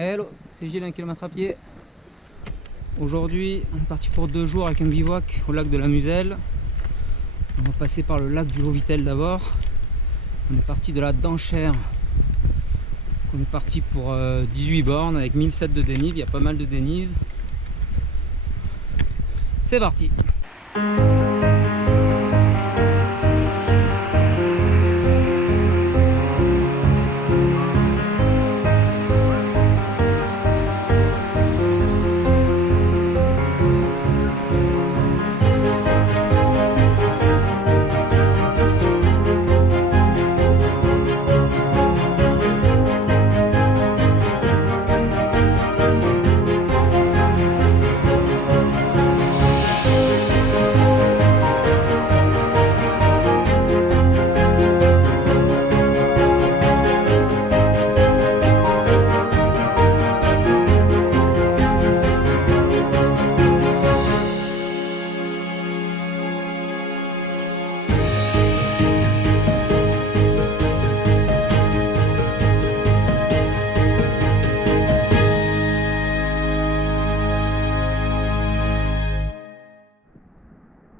Hello, c'est Gilles, 1 km à pied. Aujourd'hui, on est parti pour 2 jours avec un bivouac au lac de la Muselle. On va passer par le lac du Lovitel d'abord. On est parti de la Denchère. On est parti pour 18 bornes avec 1007 de dénive. Il y a pas mal de dénive. C'est parti!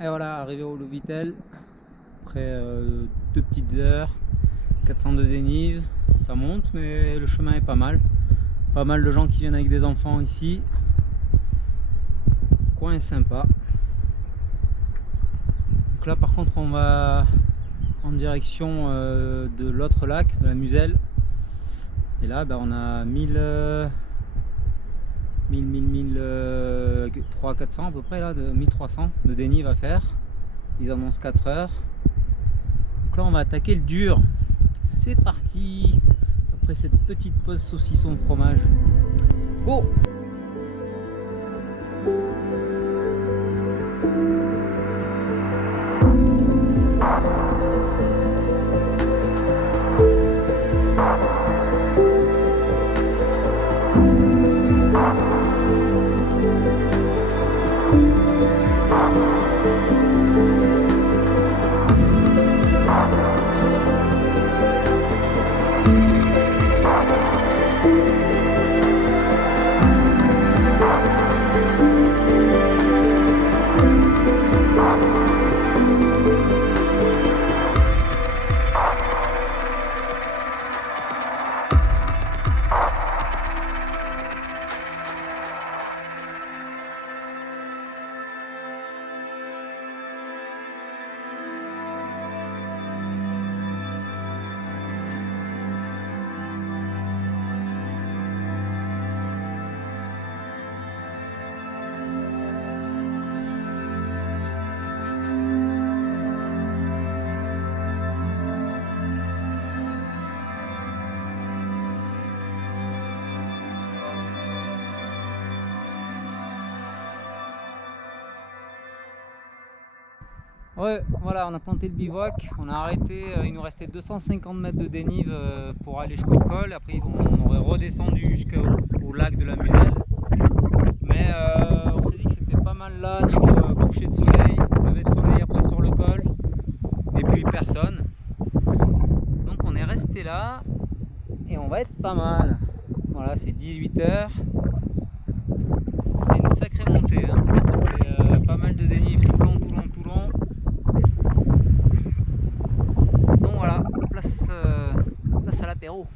Et voilà, arrivé au Lovitel, après 2 petites heures, 400 de dénive, ça monte mais le chemin est pas mal. Pas mal de gens qui viennent avec des enfants ici. Le coin est sympa. Donc là par contre on va en direction de l'autre lac, de la Muselle. Et là on a 300-400 à peu près, là, de 1300 de dénive à faire. Ils annoncent 4 heures. Donc là on va attaquer le dur. C'est parti, après cette petite pause saucisson fromage. Go! Ouais, voilà, on a planté le bivouac, on a arrêté, il nous restait 250 mètres de dénive pour aller jusqu'au col. Après on aurait redescendu jusqu'au lac de la Muselle. Mais on s'est dit que c'était pas mal là, niveau coucher de soleil, lever de soleil après sur le col. Et puis personne. Donc on est resté là et on va être pas mal. Voilà, c'est 18 heures. C'était une sacrée montée, hein. C'était pas mal de dénive tout long. Donc voilà, place à l'apéro.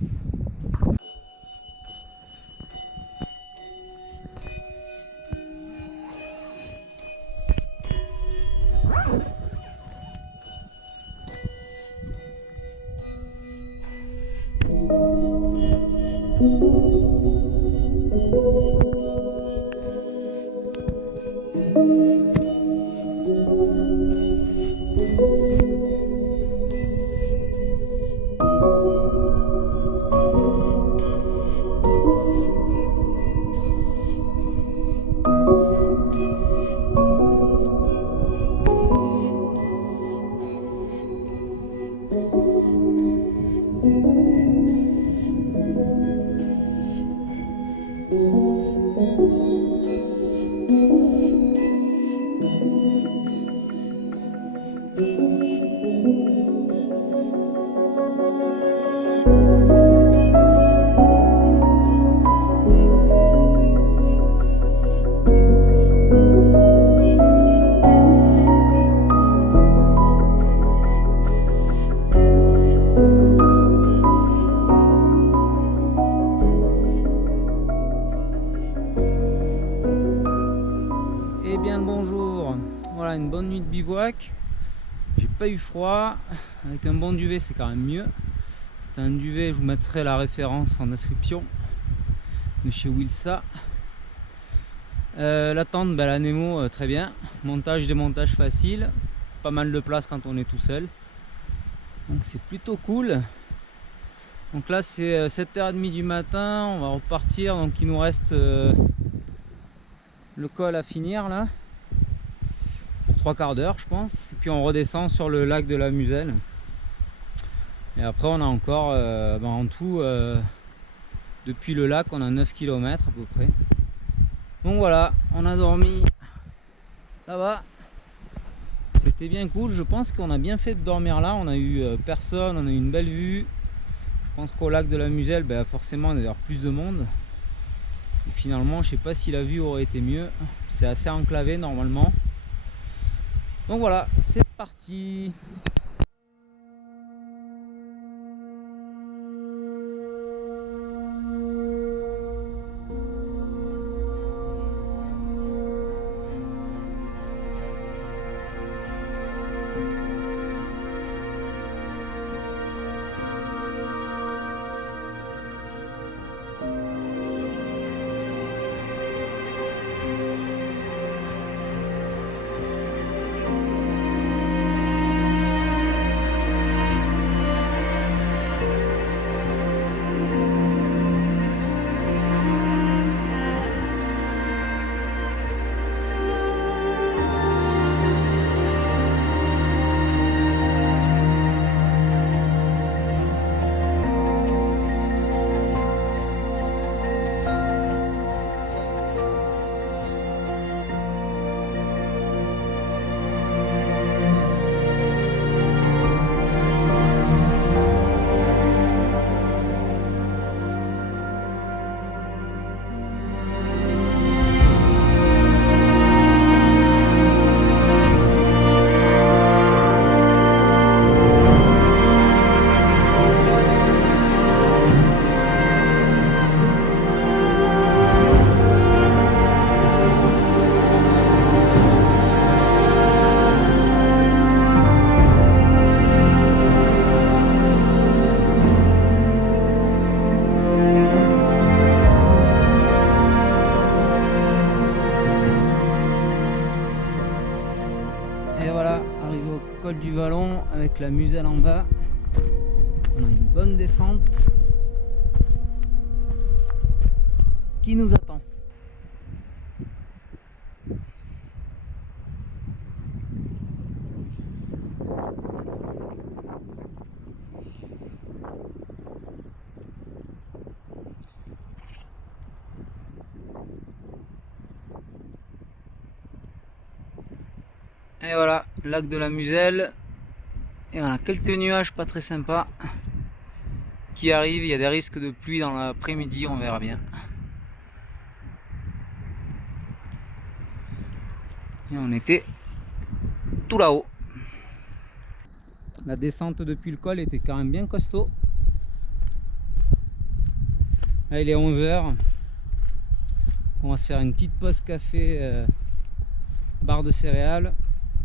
une bonne nuit de bivouac. J'ai pas eu froid. Avec un bon duvet, c'est quand même mieux. C'est un duvet, je vous mettrai la référence en description de chez Wilsa. La tente, la Nemo, très bien. Montage, démontage facile. Pas mal de place quand on est tout seul. Donc c'est plutôt cool. Donc là c'est 7h30 du matin, on va repartir. Donc il nous reste le col à finir là. Pour 3/4 d'heure je pense. Et puis on redescend sur le lac de la Muselle. Et après on a encore en tout depuis le lac on a 9 km à peu près. Donc voilà, on a dormi là-bas. C'était bien cool, je pense qu'on a bien fait de dormir là. On a eu personne, on a eu une belle vue. Je pense qu'au lac de la Muselle, forcément il va y avoir plus de monde. Et finalement, je sais pas si la vue aurait été mieux. C'est assez enclavé normalement. Donc voilà, c'est parti. Et voilà, arrivé au col du Vallon avec la Muselle en bas. On a une bonne descente qui nous attend. Et voilà, lac de la Muselle. Et voilà, quelques nuages pas très sympas qui arrivent. Il y a des risques de pluie dans l'après-midi, on verra bien. Et on était tout là-haut. La descente depuis le col était quand même bien costaud. Là il est 11h. On va se faire une petite pause café, barre de céréales.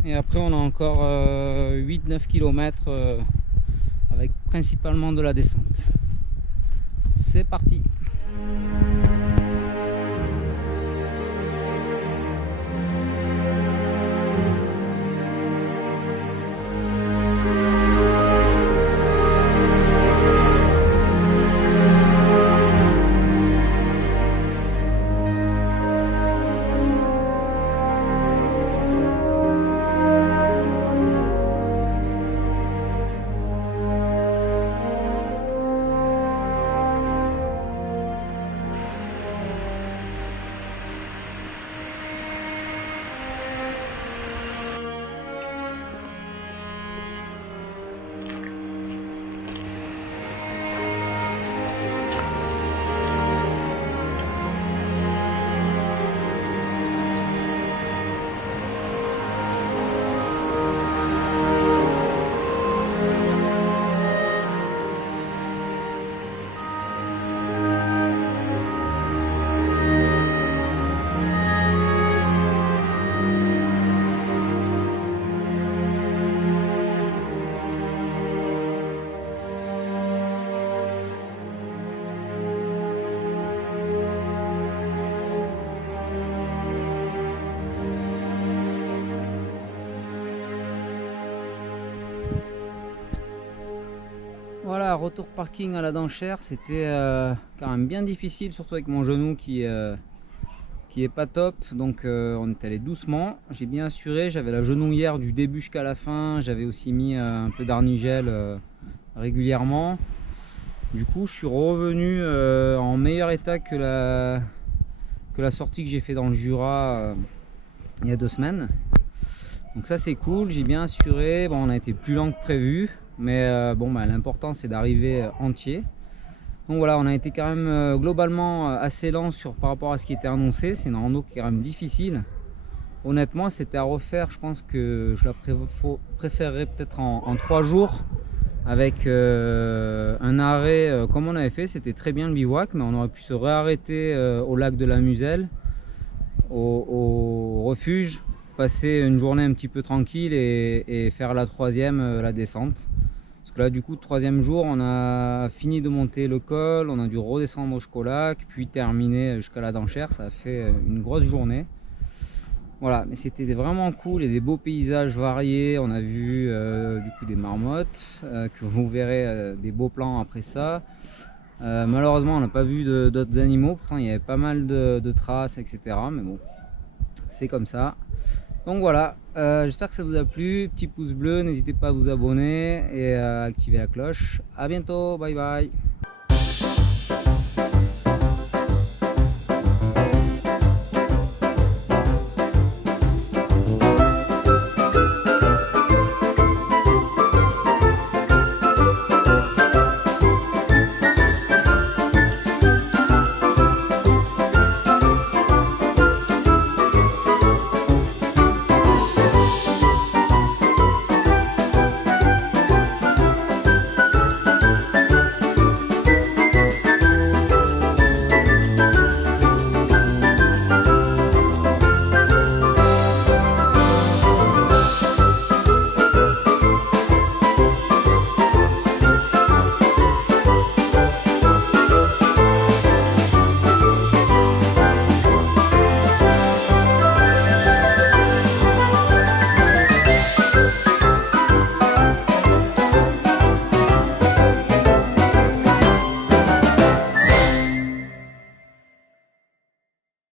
Et après on a encore 8-9 km avec principalement de la descente. C'est parti. Voilà, retour parking à la Denchère, c'était quand même bien difficile, surtout avec mon genou qui est pas top, donc on est allé doucement. J'ai bien assuré, j'avais la genouillère du début jusqu'à la fin, j'avais aussi mis un peu d'arnigel régulièrement. Du coup, je suis revenu en meilleur état que la sortie que j'ai fait dans le Jura il y a 2 semaines. Donc ça c'est cool, j'ai bien assuré. Bon, on a été plus lent que prévu, mais bon, l'important c'est d'arriver entier. Donc voilà, on a été quand même globalement assez lent par rapport à ce qui était annoncé. C'est une rando qui est quand même difficile. Honnêtement, c'était à refaire. Je pense que je la préférerais peut-être en 3 jours avec un arrêt comme on avait fait. C'était très bien le bivouac, mais on aurait pu se réarrêter au lac de la Muselle, au refuge, passer une journée un petit peu tranquille et faire la troisième, la descente. Parce que là, du coup, le troisième jour, on a fini de monter le col, on a dû redescendre jusqu'au lac, puis terminer jusqu'à la Denchère. Ça a fait une grosse journée. Voilà, mais c'était vraiment cool et des beaux paysages variés. On a vu du coup des marmottes, que vous verrez des beaux plans après ça. Malheureusement, on n'a pas vu d'autres animaux. Pourtant, il y avait pas mal de traces, etc. Mais bon, c'est comme ça. Donc voilà, j'espère que ça vous a plu. Petit pouce bleu, n'hésitez pas à vous abonner et à activer la cloche. A bientôt, bye bye.